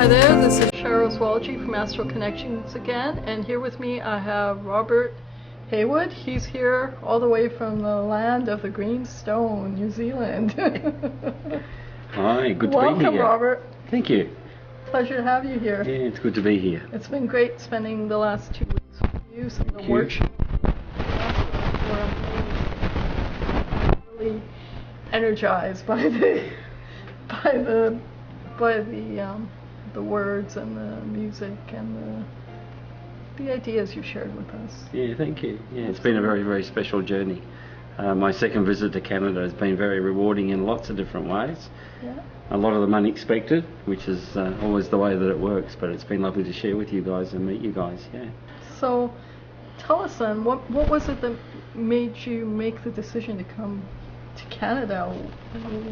Hi there, this is Cheryl Swalgi from Astral Connections again, and here with me I have Robert Haywood. He's here all the way from the land of the green stone, New Zealand. Hi, good to be here. Welcome, Robert. Thank you. Pleasure to have you here. Yeah, it's good to be here. It's been great spending the last 2 weeks with you, some of the workshops. Really energized by the words and the music and the ideas you shared with us. Yeah, thank you. Yeah, it's been a very, very special journey. My second visit to Canada has been very rewarding in lots of different ways. Yeah. A lot of them unexpected, which is always the way that it works, but it's been lovely to share with you guys and meet you guys, yeah. So, tell us then, what was it that made you make the decision to come to Canada?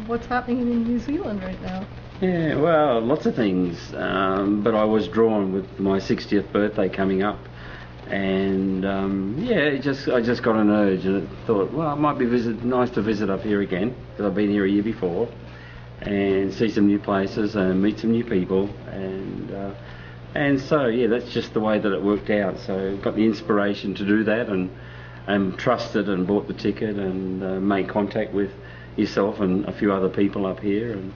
What's happening in New Zealand right now? Yeah, well, lots of things, but I was drawn with my 60th birthday coming up, and I just got an urge, and I thought, well, it might be nice to visit up here again, because I've been here a year before, and see some new places and meet some new people, and so yeah, that's just the way that it worked out. So got the inspiration to do that, and trusted and bought the ticket and made contact with yourself and a few other people up here, and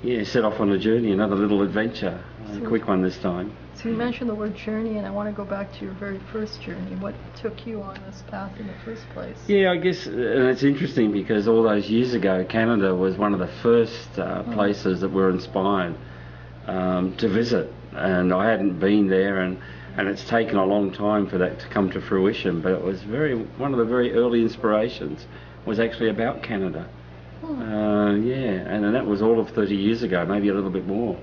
yeah, set off on a journey, another little adventure, a quick one this time. So you mentioned the word journey, and I want to go back to your very first journey. What took you on this path in the first place? Yeah, I guess, and it's interesting because all those years ago, Canada was one of the first places that were inspired to visit, and I hadn't been there, and it's taken a long time for that to come to fruition, but it was one of the very early inspirations was actually about Canada. And that was all of 30 years ago, maybe a little bit more.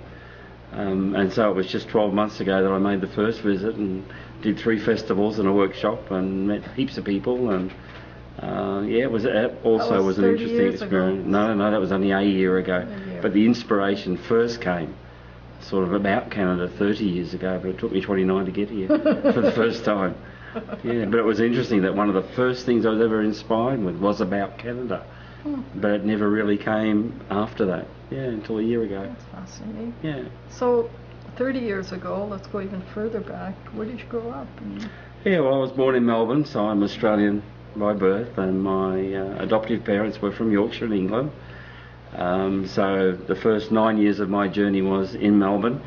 And so it was just 12 months ago that I made the first visit and did 3 festivals and a workshop and met heaps of people, and it was an interesting experience. No, that was only a year ago. But the inspiration first came sort of about Canada 30 years ago, but it took me 29 to get here for the first time. Yeah, but it was interesting that one of the first things I was ever inspired with was about Canada. But it never really came after that, until a year ago. That's fascinating. Yeah. So, 30 years ago, let's go even further back. Where did you grow up? Yeah, well, I was born in Melbourne, so I'm Australian by birth, and my adoptive parents were from Yorkshire in England. So the first 9 years of my journey was in Melbourne,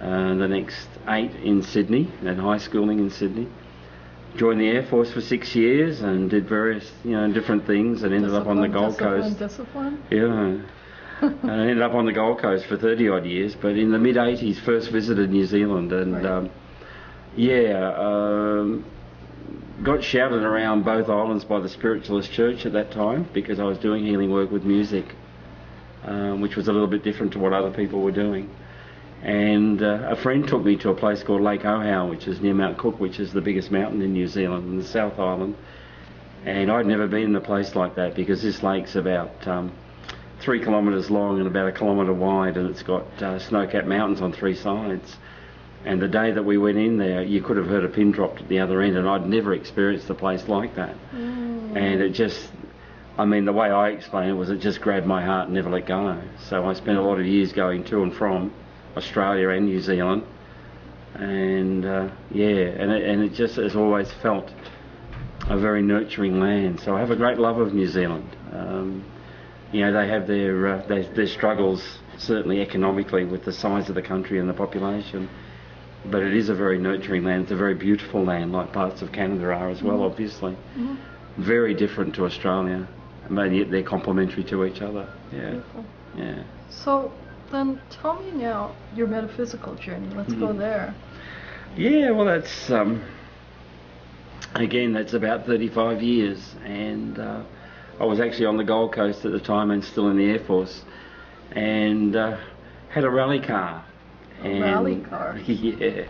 the next 8 in Sydney, and high schooling in Sydney. Joined the Air Force for 6 years and did various, different things, and ended up on the Gold Coast. Yeah. And I ended up on the Gold Coast for 30 odd years, but in the mid-80s first visited New Zealand, and got shouted around both islands by the Spiritualist Church at that time because I was doing healing work with music, which was a little bit different to what other people were doing. And a friend took me to a place called Lake Ohau, which is near Mount Cook, which is the biggest mountain in New Zealand, in the South Island. And I'd never been in a place like that because this lake's about 3 kilometres long and about 1 kilometre wide, and it's got snow-capped mountains on 3 sides. And the day that we went in there, you could have heard a pin dropped at the other end, and I'd never experienced a place like that. And it just, the way I explain it was it just grabbed my heart and never let go. So I spent a lot of years going to and from Australia and New Zealand, and it just has always felt a very nurturing land. So I have a great love of New Zealand. They have their struggles, certainly economically, with the size of the country and the population, but it is a very nurturing land. It's a very beautiful land, like parts of Canada are as well, obviously. Very different to Australia, but yet they're complementary to each other. Beautiful. Yeah. So then tell me now your metaphysical journey. Let's go there. Yeah, well, that's again, that's about 35 years, and I was actually on the Gold Coast at the time and still in the Air Force, and had a rally car. A rally car? Yeah.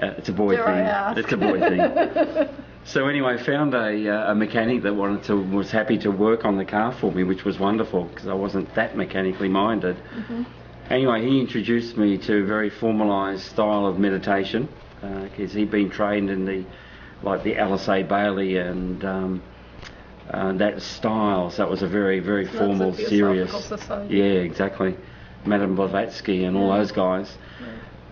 It's a boy thing. It's a boy thing. So anyway, found a mechanic that was happy to work on the car for me, which was wonderful because I wasn't that mechanically minded. Anyway, he introduced me to a very formalised style of meditation because he'd been trained in the Alice A. Bailey and that style. So it was a very, very formal, serious. Society. Yeah, exactly. Madame Blavatsky and all those guys.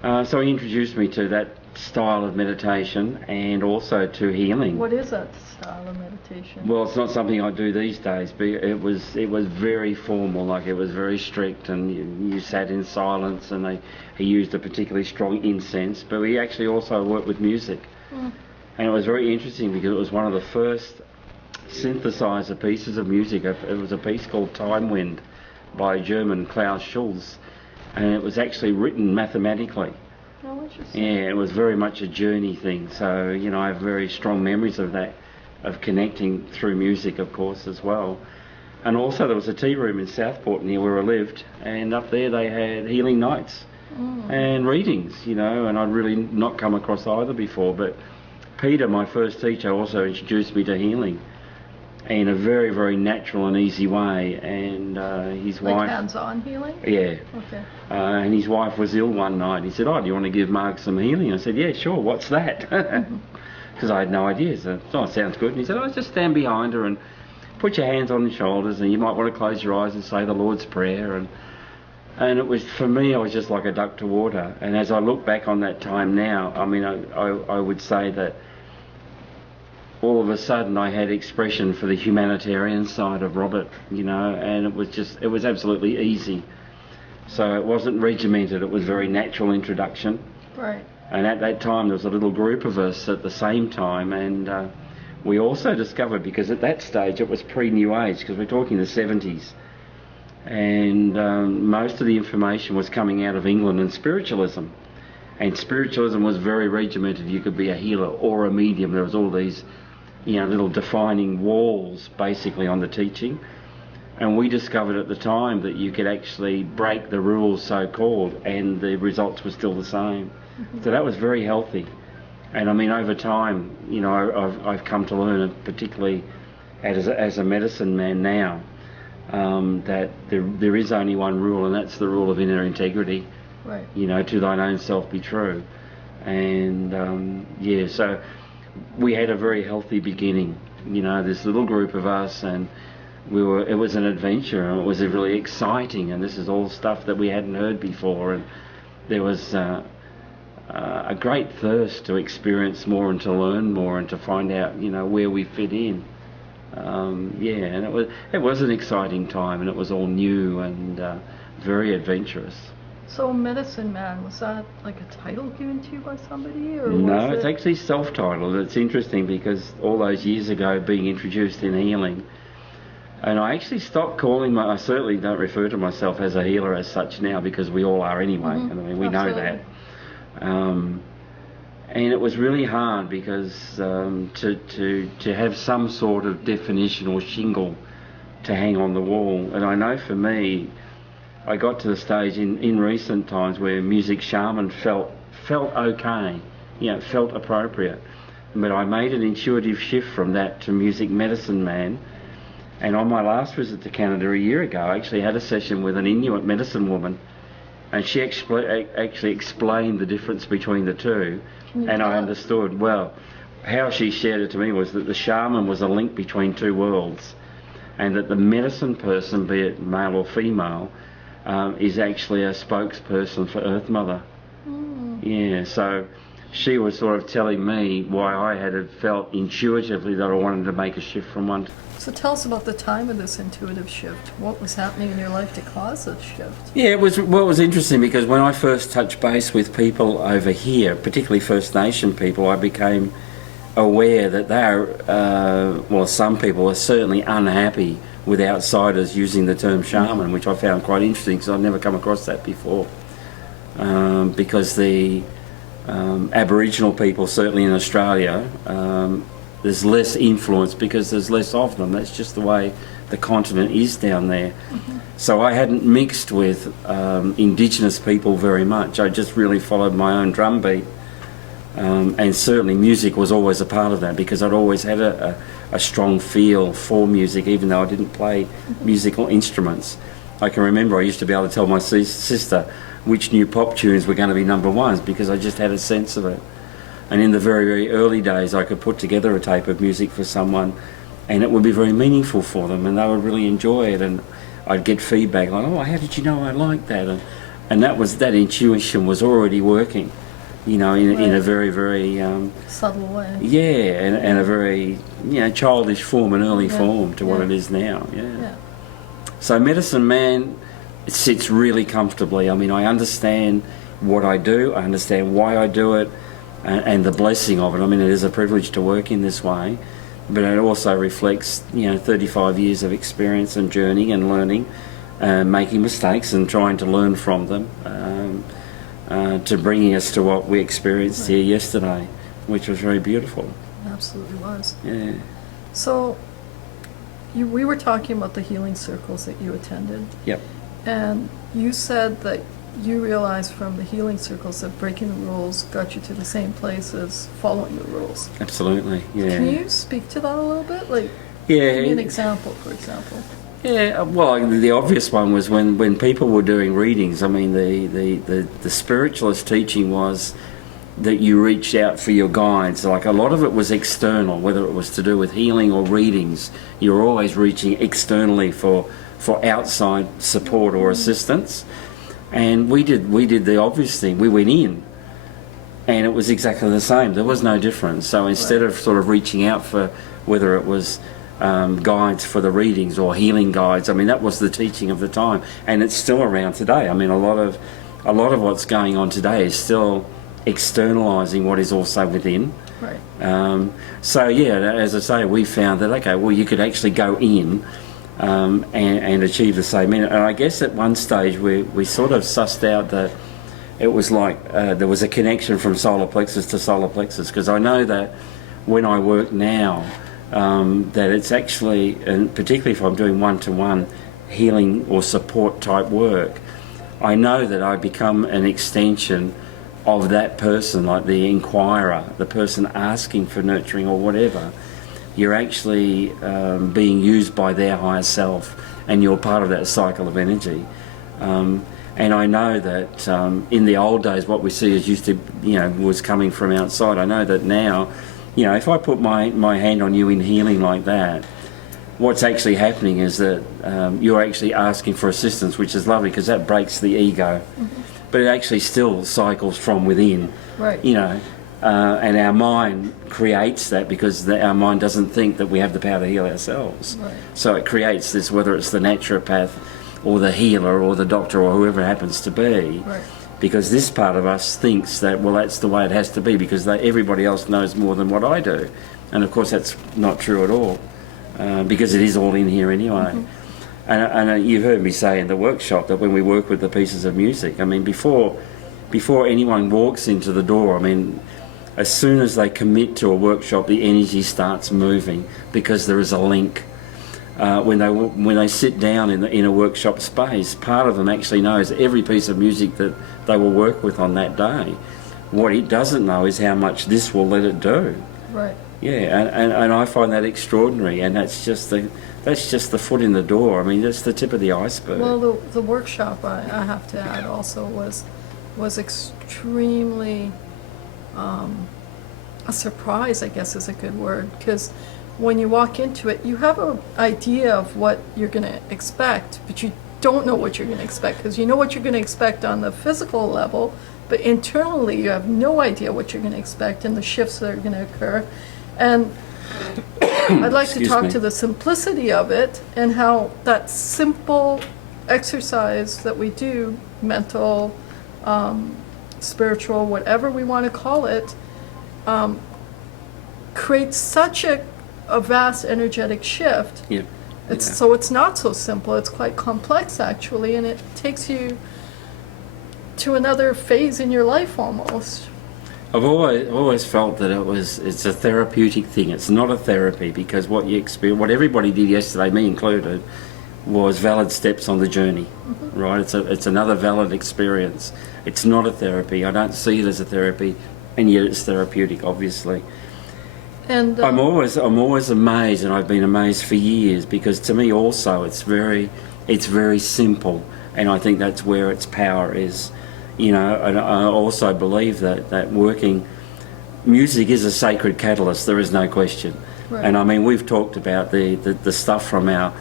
Right. So he introduced me to that style of meditation and also to healing. What is that style of meditation? Well, it's not something I do these days, but it was very formal, like it was very strict, and you sat in silence, and he used a particularly strong incense, but we actually also worked with music. And it was very interesting because it was one of the first synthesizer pieces of music. It was a piece called Time Wind by German Klaus Schulze, and it was actually written mathematically. Oh, interesting. Yeah, it was very much a journey thing. So, I have very strong memories of that, of connecting through music, of course, as well. And also there was a tea room in Southport near where I lived, and up there they had healing nights and readings, and I'd really not come across either before. But Peter, my first teacher, also introduced me to healing in a very, very natural and easy way, and his wife... Like hands-on healing? Yeah. Okay. And his wife was ill one night. He said, do you want to give Mark some healing? I said, yeah, sure, what's that? Because I had no idea. So, it sounds good. And he said, just stand behind her and put your hands on the shoulders, and you might want to close your eyes and say the Lord's Prayer. And it was, for me, I was just like a duck to water. And as I look back on that time now, I mean, I would say that all of a sudden I had expression for the humanitarian side of Robert, and it was absolutely easy. So it wasn't regimented, it was very natural introduction. Right. And at that time there was a little group of us at the same time, and we also discovered, because at that stage it was pre-New Age, because we're talking the 70s, and most of the information was coming out of England and spiritualism. And spiritualism was very regimented. You could be a healer or a medium. There was all these little defining walls basically on the teaching, and we discovered at the time that you could actually break the rules, so-called, and the results were still the same. So that was very healthy. And I mean, over time, I've come to learn, and particularly as a medicine man now, that there is only one rule, and that's the rule of inner integrity. Right. To thine own self be true. And so we had a very healthy beginning, this little group of us, and it was an adventure, and it was really exciting, and this is all stuff that we hadn't heard before, and there was a great thirst to experience more and to learn more and to find out, where we fit in. And it was an exciting time, and it was all new and very adventurous. So Medicine Man, was that like a title given to you by somebody? Or No, it's actually self-titled. It's interesting because all those years ago, being introduced in healing, and I actually stopped I certainly don't refer to myself as a healer as such now, because we all are anyway. I mean, we know that. And it was really hard because to have some sort of definition or shingle to hang on the wall. And I know for me, I got to the stage in recent times where music shaman felt okay, felt appropriate. But I made an intuitive shift from that to music medicine man. And on my last visit to Canada a year ago, I actually had a session with an Inuit medicine woman, and she actually explained the difference between the two. And I understood, well, how she shared it to me was that the shaman was a link between two worlds, and that the medicine person, be it male or female, is actually a spokesperson for Earth Mother. Yeah, so she was sort of telling me why I had felt intuitively that I wanted to make a shift from one. So tell us about the time of this intuitive shift. What was happening in your life to cause this shift? Yeah, it was interesting because when I first touched base with people over here, particularly First Nation people, I became aware that some people are certainly unhappy with outsiders using the term shaman, which I found quite interesting because I'd never come across that before. Because the Aboriginal people, certainly in Australia, there's less influence because there's less of them. That's just the way the continent is down there. So I hadn't mixed with Indigenous people very much. I just really followed my own drumbeat. And certainly music was always a part of that because I'd always had a strong feel for music, even though I didn't play musical instruments. I can remember I used to be able to tell my sister which new pop tunes were going to be number ones because I just had a sense of it. And in the very, very early days, I could put together a tape of music for someone and it would be very meaningful for them and they would really enjoy it. And I'd get feedback like, oh, how did you know I liked that? And that intuition was already working, in a very, very subtle way. Yeah, and a very childish form, an early form to what it is now. Yeah. So Medicine Man sits really comfortably. I mean, I understand what I do. I understand why I do it, and the blessing of it. I mean, it is a privilege to work in this way, but it also reflects 35 years of experience and journey and learning, making mistakes and trying to learn from them, to bringing us to what we experienced here yesterday, which was very beautiful. It absolutely was. Yeah. So we were talking about the healing circles that you attended. Yep. And you said that you realized from the healing circles that breaking the rules got you to the same place as following the rules. Absolutely, yeah. Can you speak to that a little bit? Like, yeah. give me an example, for example. Yeah, well, the obvious one was when people were doing readings. I mean, the spiritualist teaching was that you reached out for your guides. Like, a lot of it was external, whether it was to do with healing or readings. You're always reaching externally for outside support or assistance. And we did the obvious thing. We went in, and it was exactly the same. There was no difference. So instead of sort of reaching out for whether it was guides for the readings or healing guides, I mean, that was the teaching of the time, and it's still around today. I mean, a lot of what's going on today is still externalizing what is also within. Right. So yeah, as I say, we found that you could actually go in and achieve the same. And I guess at one stage we sort of sussed out that it was like there was a connection from solar plexus to solar plexus, because I know that when I work now, that it's actually, and particularly if I'm doing one-to-one healing or support type work, I know that I become an extension of that person, like the inquirer, the person asking for nurturing or whatever. You're actually being used by their higher self, and you're part of that cycle of energy. And I know that in the old days, what we see is used to, was coming from outside. I know that now, if I put my hand on you in healing like that, what's actually happening is that you're actually asking for assistance, which is lovely because that breaks the ego. Mm-hmm. But it actually still cycles from within. Right. And our mind creates that because our mind doesn't think that we have the power to heal ourselves. Right. So it creates this, whether it's the naturopath or the healer or the doctor or whoever it happens to be. Right. Because this part of us thinks that, well, that's the way it has to be because everybody else knows more than what I do. And of course that's not true at all, because it is all in here anyway. Mm-hmm. And you've heard me say in the workshop that when we work with the pieces of music, I mean, before anyone walks into the door, I mean, as soon as they commit to a workshop, the energy starts moving because there is a link. When they sit down in a workshop space, part of them actually knows every piece of music that they will work with on that day. What it doesn't know is how much this will let it do. Right. Yeah, and I find that extraordinary, and that's just the foot in the door. I mean, that's the tip of the iceberg. Well, the workshop, I have to add also, was extremely a surprise, I guess is a good word, because when you walk into it, you have an idea of what you're going to expect, but you don't know what you're going to expect, because you know what you're going to expect on the physical level, but internally you have no idea what you're going to expect and the shifts that are going to occur. And I'd like to talk to the simplicity of it and how that simple exercise that we do, mental, spiritual, whatever we want to call it, creates such a vast energetic shift. Yeah. So it's not so simple. It's quite complex actually, and it takes you to another phase in your life almost. I've always felt that it's a therapeutic thing. It's not a therapy, because what everybody did yesterday, me included, was valid steps on the journey. Mm-hmm. Right? It's another valid experience. It's not a therapy. I don't see it as a therapy, and yet it's therapeutic, obviously. And I'm always amazed, and I've been amazed for years, because to me also it's very simple, and I think that's where its power is. And I also believe that working music is a sacred catalyst. There is no question. Right. And I mean, we've talked about the stuff from our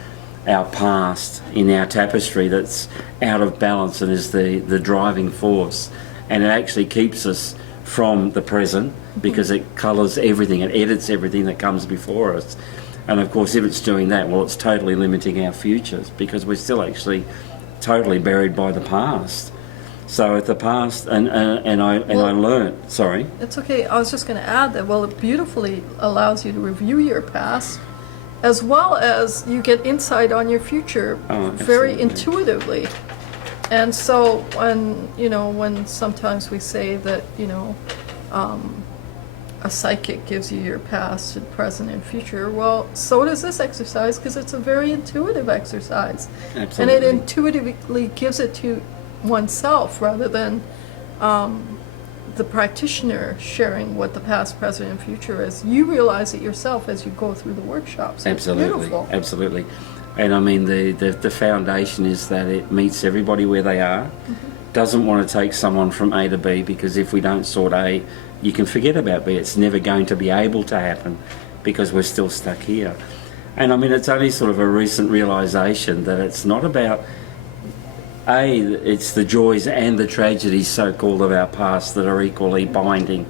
our past in our tapestry that's out of balance and is the driving force. And it actually keeps us from the present because it colours everything, it edits everything that comes before us. And of course, if it's doing that, well, it's totally limiting our futures because we're still actually totally buried by the past. So at the past, and I learnt. Sorry. It's okay. I was just going to add that, well, it beautifully allows you to review your past, as well as you get insight on your future very intuitively. And so when sometimes we say that, a psychic gives you your past and present and future, well, so does this exercise because it's a very intuitive exercise. Absolutely. And it intuitively gives it to oneself rather than the practitioner sharing what the past, present, and future is. You realize it yourself as you go through the workshops. Absolutely, it's beautiful. Absolutely. And I mean, the foundation is that it meets everybody where they are. Doesn't want to take someone from A to B, because if we don't sort A, you can forget about B. It's never going to be able to happen because we're still stuck here. And I mean, it's only sort of a recent realisation that it's not about it's the joys and the tragedies, so-called, of our past that are equally binding.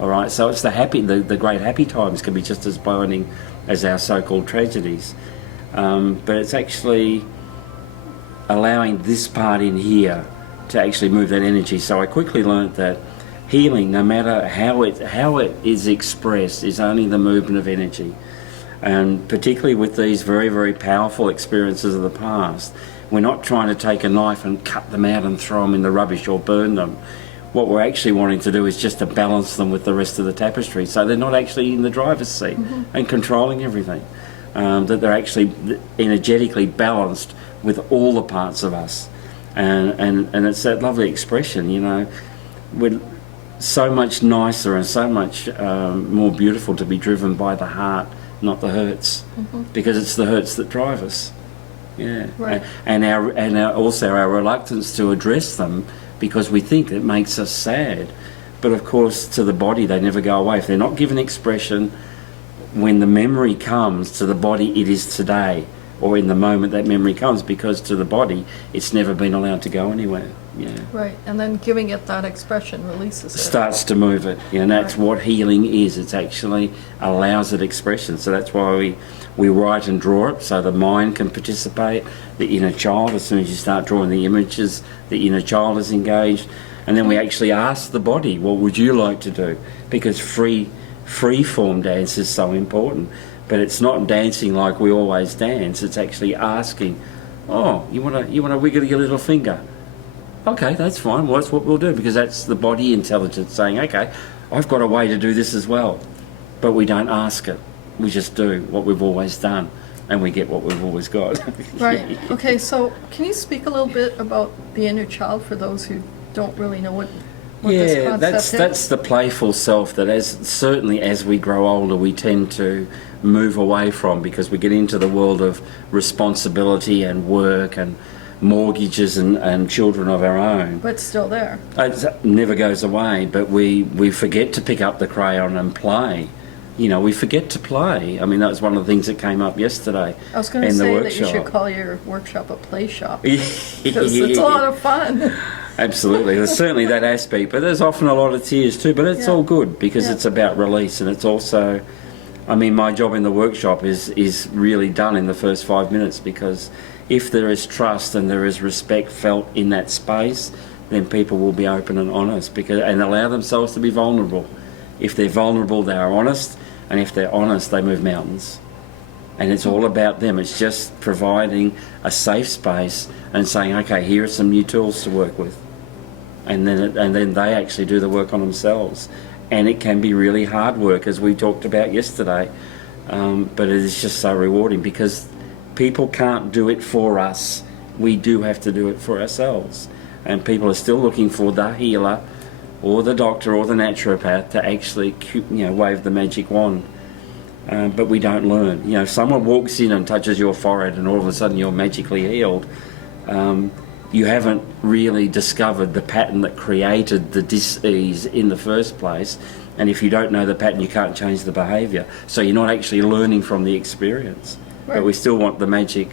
All right, so it's the great happy times can be just as binding as our so-called tragedies. But it's actually allowing this part in here to actually move that energy. So I quickly learnt that healing, no matter how it is expressed, is only the movement of energy. And particularly with these very, very powerful experiences of the past, we're not trying to take a knife and cut them out and throw them in the rubbish or burn them. What we're actually wanting to do is just to balance them with the rest of the tapestry, so they're not actually in the driver's seat and controlling everything. That they're actually energetically balanced with all the parts of us. And it's that lovely expression, we're so much nicer and so much more beautiful to be driven by the heart, not the hurts, because it's the hurts that drive us. Yeah, right. And also our reluctance to address them because we think it makes us sad. But of course, to the body, they never go away. If they're not given expression, when the memory comes to the body, it is today, or in the moment that memory comes, because to the body, it's never been allowed to go anywhere. Yeah. Right, and then giving it that expression releases it. Starts to move it, and that's what healing is. It's actually allows it expression. So that's why we write and draw it, so the mind can participate, the inner child. As soon as you start drawing the images, the inner child is engaged, and then we actually ask the body, what would you like to do? Because free form dance is so important, but it's not dancing like we always dance. It's actually asking, oh, you want to wiggle your little finger? Okay, that's fine. Well, that's what we'll do, because that's the body intelligence saying, okay, I've got a way to do this as well. But we don't ask it. We just do what we've always done, and we get what we've always got. Right. Okay, so can you speak a little bit about the inner child for those who don't really know what this concept is? That's the playful self that certainly as we grow older we tend to move away from, because we get into the world of responsibility and work and mortgages and children of our own. But still there. It never goes away, but we forget to pick up the crayon and play. We forget to play. I mean, that was one of the things that came up yesterday. I was going to say that you should call your workshop a play shop, because it's a lot of fun. Absolutely, there's certainly that aspect, but there's often a lot of tears too, but it's all good, because it's about release, and it's also, I mean, my job in the workshop is really done in the first 5 minutes, because if there is trust and there is respect felt in that space, then people will be open and honest, and allow themselves to be vulnerable. If they're vulnerable, they are honest, and if they're honest, they move mountains. And it's all about them. It's just providing a safe space and saying, okay, here are some new tools to work with. And then they actually do the work on themselves. And it can be really hard work, as we talked about yesterday, but it is just so rewarding, because people can't do it for us. We do have to do it for ourselves. And people are still looking for the healer or the doctor or the naturopath to actually wave the magic wand. But we don't learn. If someone walks in and touches your forehead and all of a sudden you're magically healed, you haven't really discovered the pattern that created the dis-ease in the first place. And if you don't know the pattern, you can't change the behaviour. So you're not actually learning from the experience. Right. But we still want the magic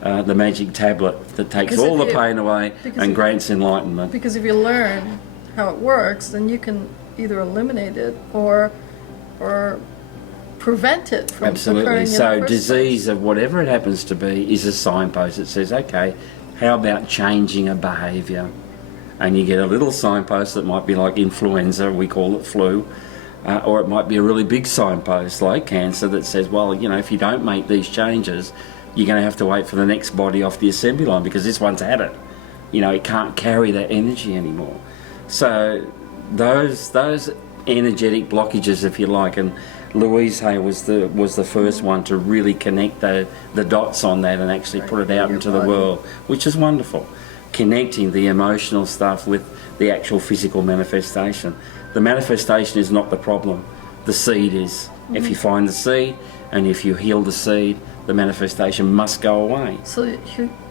the magic tablet that takes Because all if the you- pain away because and if- grants enlightenment. Because if you learn how it works, then you can either eliminate it or prevent it from Absolutely. occurring in So the first disease place. of whatever it happens to be is a signpost that says, okay, how about changing a behaviour? And you get a little signpost that might be like influenza, we call it flu, or it might be a really big signpost like cancer that says, well, you know, if you don't make these changes, you're going to have to wait for the next body off the assembly line because this one's had it. You know, it can't carry that energy anymore. So those energetic blockages, if you like, and Louise Hay was the first one to really connect the dots on that and actually put it out into the world, which is wonderful. Connecting the emotional stuff with the actual physical manifestation. The manifestation is not the problem. The seed is. If you find the seed and if you heal the seed, the manifestation must go away. So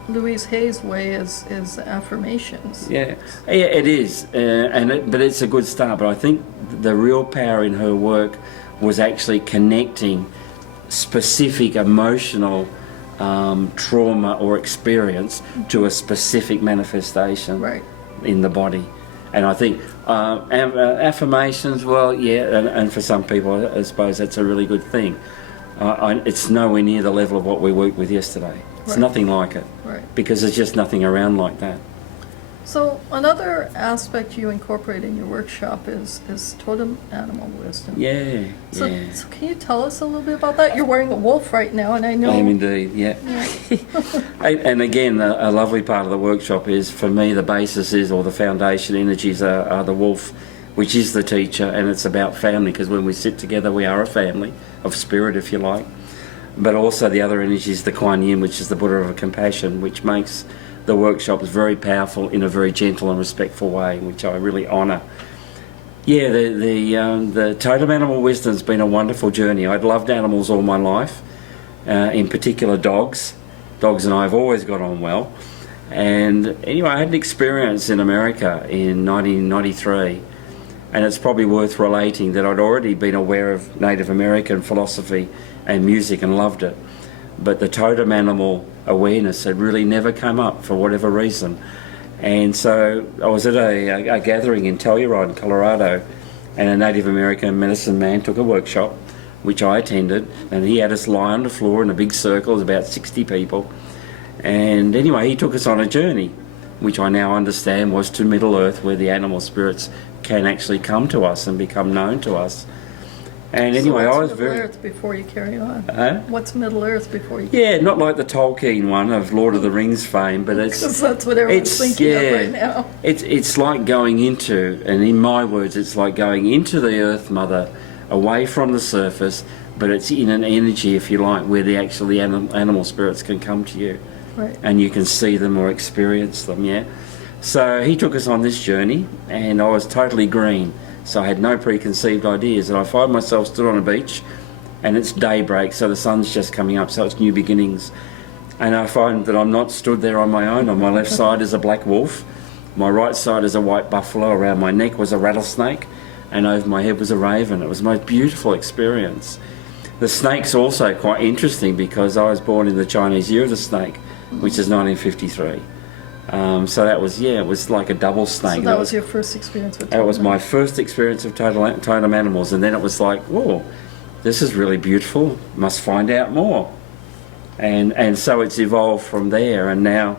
Louise Hay's way is affirmations. Yeah, it is, but it's a good start. But I think the real power in her work was actually connecting specific emotional trauma or experience to a specific manifestation in the body. And I think affirmations, well, yeah, and for some people, I suppose that's a really good thing. It's nowhere near the level of what we worked with yesterday. It's nothing like it, because there's just nothing around like that. So another aspect you incorporate in your workshop is totem animal wisdom. Yeah, So, yeah. so can you tell us a little bit about that? You're wearing a wolf right now, and I know... I am indeed, yeah. And again, a lovely part of the workshop is, for me, the basis is, or the foundation energies are the wolf, which is the teacher, and it's about family, because when we sit together, we are a family of spirit, if you like. But also the other energy is the Kuan Yin, which is the Buddha of compassion, which makes the workshops very powerful in a very gentle and respectful way, which I really honour. Yeah, the totem animal wisdom's been a wonderful journey. I'd loved animals all my life, in particular dogs. Dogs and I have always got on well. And anyway, I had an experience in America in 1993, and it's probably worth relating that I'd already been aware of Native American philosophy and music and loved it. But the totem animal awareness had really never come up for whatever reason. And so I was at a gathering in Telluride, Colorado, and a Native American medicine man took a workshop, which I attended, and he had us lie on the floor in a big circle, it was about 60 people. And anyway, he took us on a journey, which I now understand was to Middle Earth, where the animal spirits can actually come to us and become known to us. And anyway, so I was Middle very... Earth before you carry on? Huh? What's Middle Earth before you... Yeah, not like the Tolkien one of Lord of the Rings fame, but it's... Because that's what everyone's thinking of right now. It's like going into, and in my words, it's like going into the Earth Mother, away from the surface, but it's in an energy, if you like, where the actually animal spirits can come to you. Right. And you can see them or experience them, yeah? So he took us on this journey, and I was totally green. So I had no preconceived ideas, and I find myself stood on a beach, and it's daybreak, so the sun's just coming up, so it's new beginnings. And I find that I'm not stood there on my own. On my left side is a black wolf, my right side is a white buffalo, around my neck was a rattlesnake, and over my head was a raven. It was the most beautiful experience. The snake's also quite interesting because I was born in the Chinese Year of the Snake, which is 1953. So that was, yeah, it was like a double snake. So that was your first experience with totem? That was my first experience of totem animals, and then it was like, whoa, this is really beautiful, must find out more. And so it's evolved from there, and now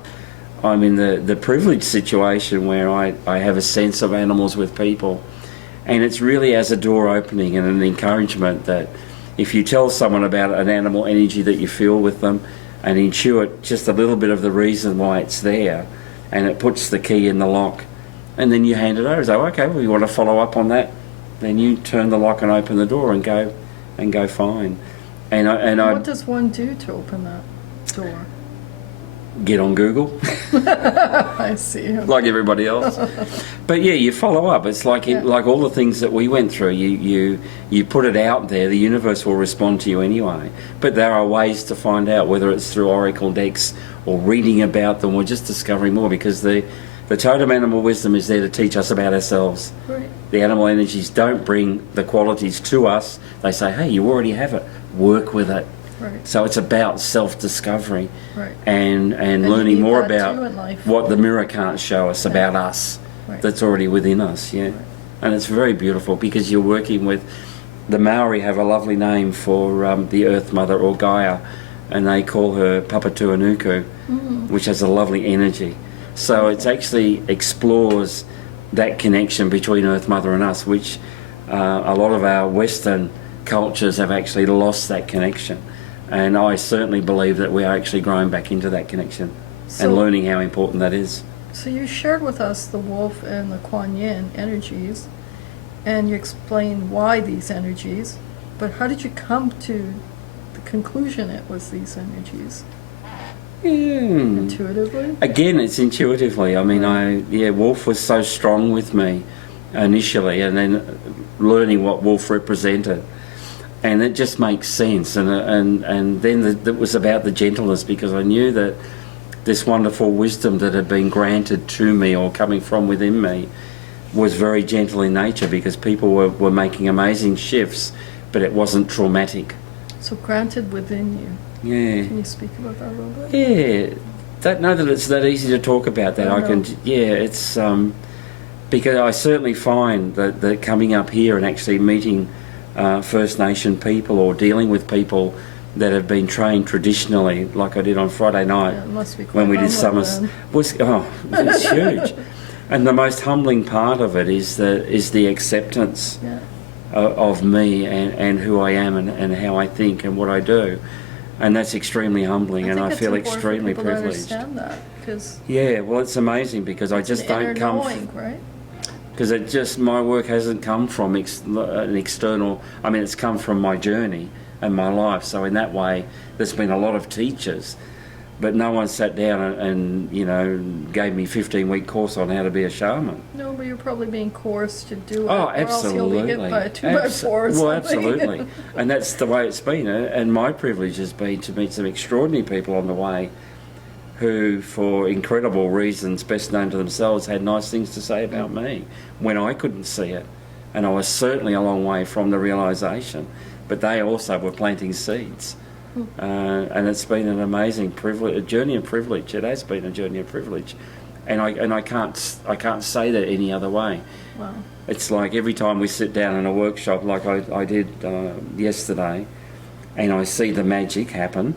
I'm in the privileged situation where I have a sense of animals with people, and it's really as a door opening and an encouragement that if you tell someone about an animal energy that you feel with them and intuit just a little bit of the reason why it's there, and it puts the key in the lock, and then you hand it over. So, okay, well, you want to follow up on that? Then you turn the lock and open the door and go fine. And what does one do to open that door? Get on Google, I see. Okay. like everybody else. But yeah, you follow up. It's like like all the things that we went through. You put it out there. The universe will respond to you anyway. But there are ways to find out, whether it's through oracle decks or reading about them or just discovering more, because the totem animal wisdom is there to teach us about ourselves. Right. The animal energies don't bring the qualities to us. They say, hey, you already have it. Work with it. Right. So it's about self-discovery Right. and you learning need more that too in about life. what the mirror can't show us about us. Right. That's already within us, yeah. Right. And it's very beautiful because you're working with, the Maori have a lovely name for the Earth Mother or Gaia, and they call her Papatuanuku, which has a lovely energy. So it actually explores that connection between Earth Mother and us, which a lot of our Western cultures have actually lost that connection. And I certainly believe that we are actually growing back into that connection and learning how important that is. So you shared with us the wolf and the Kuan Yin energies, and you explained why these energies, but how did you come to the conclusion it was these energies? Intuitively? Again, it's intuitively. I mean, Wolf was so strong with me initially, and then learning what Wolf represented. And it just makes sense. And then it was about the gentleness, because I knew that this wonderful wisdom that had been granted to me or coming from within me was very gentle in nature, because people were making amazing shifts, but it wasn't traumatic. So granted within you. Yeah. Can you speak about that a little bit? Yeah. Don't know that it's that easy to talk about that. It's because I certainly find that coming up here and actually meeting First Nation people or dealing with people that have been trained traditionally, like I did on Friday night Yeah, it must be quite when we did humbling summer, then. it's huge. And the most humbling part of it is the acceptance of me and who I am and how I think and what I do. And that's extremely humbling, and I feel extremely privileged. I understand that, because Yeah, well, it's amazing because I just don't come. knowing, right? Because my work hasn't come from an external. I mean, it's come from my journey and my life. So in that way, there's been a lot of teachers, but no one sat down and gave me a 15-week course on how to be a shaman. No, but you're probably being course to do it. Oh, Or else you'll be hit by a 2x4 or something. Well, absolutely. And that's the way it's been. And my privilege has been to meet some extraordinary people on the way who, for incredible reasons best known to themselves, had nice things to say about me when I couldn't see it. And I was certainly a long way from the realisation. But they also were planting seeds. And it's been an amazing privilege, a journey of privilege. It has been a journey of privilege. And I can't say that any other way. Wow. It's like every time we sit down in a workshop, like I did yesterday, and I see the magic happen,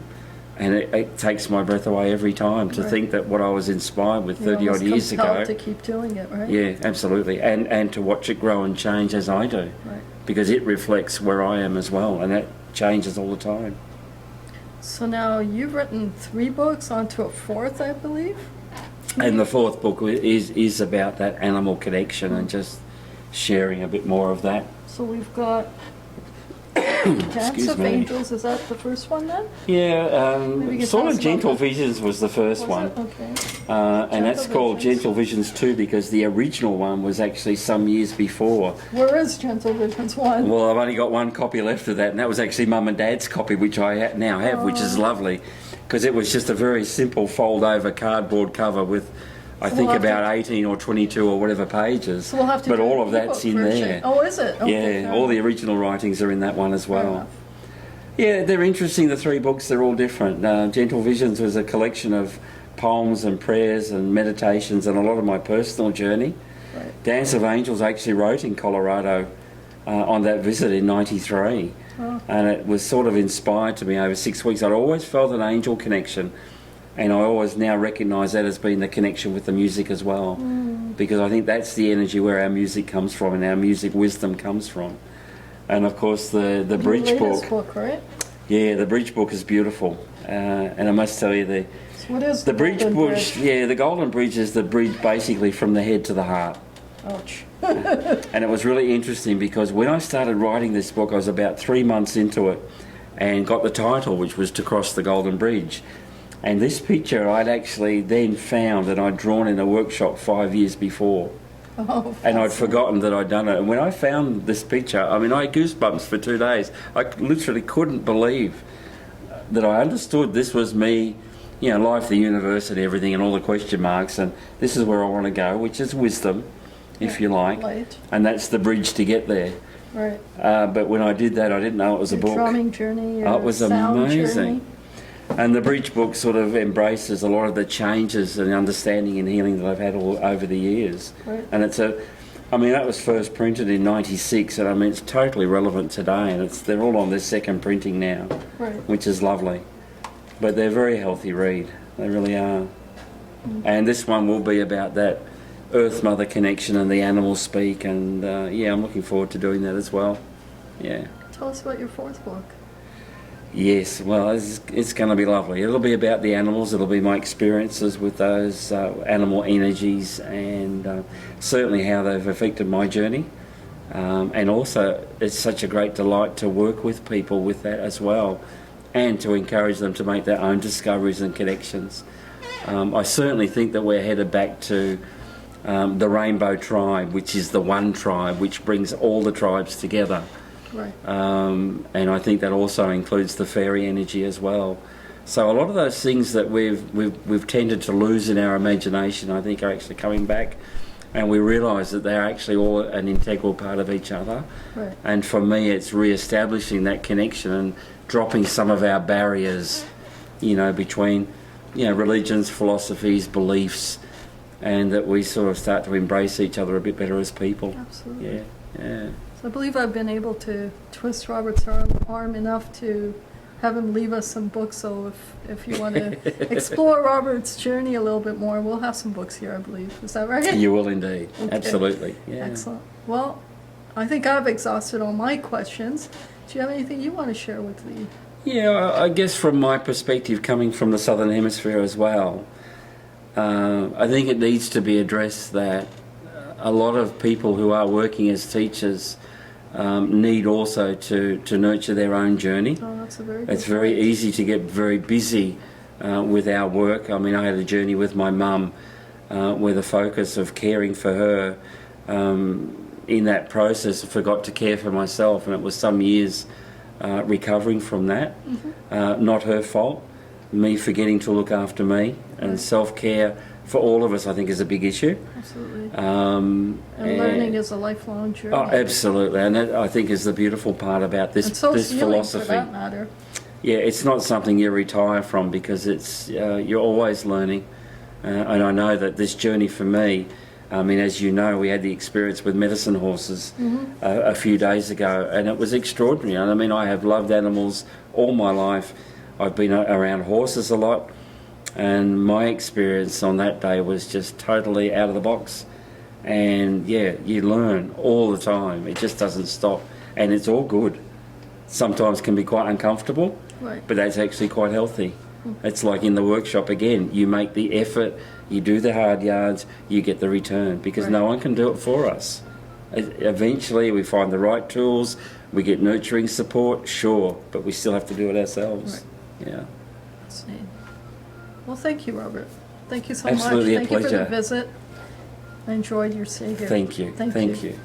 and it takes my breath away every time to think that what I was inspired with 30 odd years ago. To keep doing it, right? Yeah, absolutely, and to watch it grow and change as I do, Right. because it reflects where I am as well, and that changes all the time. So now you've written 3 books onto a 4th, I believe. And the 4th book is about that animal connection and just sharing a bit more of that. So we've got Dance Excuse of me. Angels. Is that the first one then? Yeah, Maybe you can sort tell of us about Gentle that. Visions was the first Was one. it? Okay. And that's Gentle called Visions. Gentle Visions 2 because the original one was actually some years before. Where is Gentle Visions 1? Well, I've only got one copy left of that, and that was actually Mum and Dad's copy, which I now have, which is lovely, because it was just a very simple fold-over cardboard cover with, I So think, we'll have about to- 18 or 22 or whatever pages. So we'll have to but do all an of that's ebook in version. there. Oh, is it? Okay, Yeah, fair all the enough. original writings are in that one as Fair well. enough. Yeah, they're interesting, the 3 books, they're all different. Gentle Visions was a collection of poems and prayers and meditations and a lot of my personal journey. Right. Dance of Angels I actually wrote in Colorado on that visit in '93. Oh. And it was sort of inspired to me over 6 weeks. I'd always felt an angel connection, and I always now recognise that as being the connection with the music as well. Because I think that's the energy where our music comes from and our music wisdom comes from. And of course the bridge Your latest book. book, right? Yeah, the bridge book is beautiful. And I must tell you, So what is the bridge Golden bush, yeah, the Golden Bridge is the bridge basically from the head to the heart. Ouch. And it was really interesting because when I started writing this book, I was about 3 months into it and got the title, which was To Cross the Golden Bridge. And this picture I'd actually then found that I'd drawn in a workshop 5 years before. Oh, And I'd forgotten that I'd done it. And when I found this picture, I mean, I had goosebumps for 2 days. I literally couldn't believe that I understood this was me, life, the universe and everything and all the question marks. And this is where I want to go, which is wisdom, if you like. Light. And that's the bridge to get there. Right. But when I did that, I didn't know it was a Your book. drumming journey, your It was sound amazing. journey. And the Bridge book sort of embraces a lot of the changes and understanding and healing that I've had all over the years. Right. And that was first printed in '96, and I mean, it's totally relevant today, and they're all on their second printing now, Right. which is lovely. But they're a very healthy read, they really are. And this one will be about that Earth Mother connection and the animal speak, and I'm looking forward to doing that as well. Yeah. Tell us about your fourth book. Yes, well, it's going to be lovely. It'll be about the animals. It'll be my experiences with those animal energies, and certainly how they've affected my journey. And also, it's such a great delight to work with people with that as well, and to encourage them to make their own discoveries and connections. I certainly think that we're headed back to the Rainbow Tribe, which is the one tribe which brings all the tribes together. Right. And I think that also includes the fairy energy as well. So a lot of those things that we've tended to lose in our imagination, I think, are actually coming back, and we realise that they're actually all an integral part of each other. Right. And for me, it's re-establishing that connection and dropping some of our barriers, between, religions, philosophies, beliefs, and that we sort of start to embrace each other a bit better as people. Absolutely. Yeah. So I believe I've been able to twist Robert's arm enough to have him leave us some books. So if you want to explore Robert's journey a little bit more, we'll have some books here, I believe. Is that right? You will indeed. Okay. Absolutely. Yeah. Excellent. Well, I think I've exhausted all my questions. Do you have anything you want to share with the... Yeah, I guess from my perspective, coming from the Southern Hemisphere as well, I think it needs to be addressed that a lot of people who are working as teachers need also to nurture their own journey. Oh, that's a very good It's very point. easy to get very busy with our work. I mean, I had a journey with my mum where the focus of caring for her, in that process, I forgot to care for myself, and it was some years recovering from that. Not her fault, me forgetting to look after me, and self-care for all of us, I think, is a big issue. Absolutely. And learning is a lifelong journey. Oh, absolutely, and that, I think, is the beautiful part about this And so this healing, philosophy. for that matter. Yeah, it's not something you retire from, because it's you're always learning, and I know that this journey for me, I mean, as you know, we had the experience with medicine horses a few days ago, and it was extraordinary. And I mean, I have loved animals all my life. I've been around horses a lot, and my experience on that day was just totally out of the box. And yeah, you learn all the time. It just doesn't stop, and it's all good. Sometimes can be quite uncomfortable, Right. but that's actually quite healthy. It's like in the workshop again, you make the effort, you do the hard yards, you get the return, because no one can do it for us. Eventually we find the right tools, we get nurturing support, sure, but we still have to do it ourselves. Yeah. Fascinating. Well, thank you, Robert. Thank you so Absolutely much. a Thank you for the pleasure. visit. I enjoyed your stay here. Thank you. Thank Thank you. you.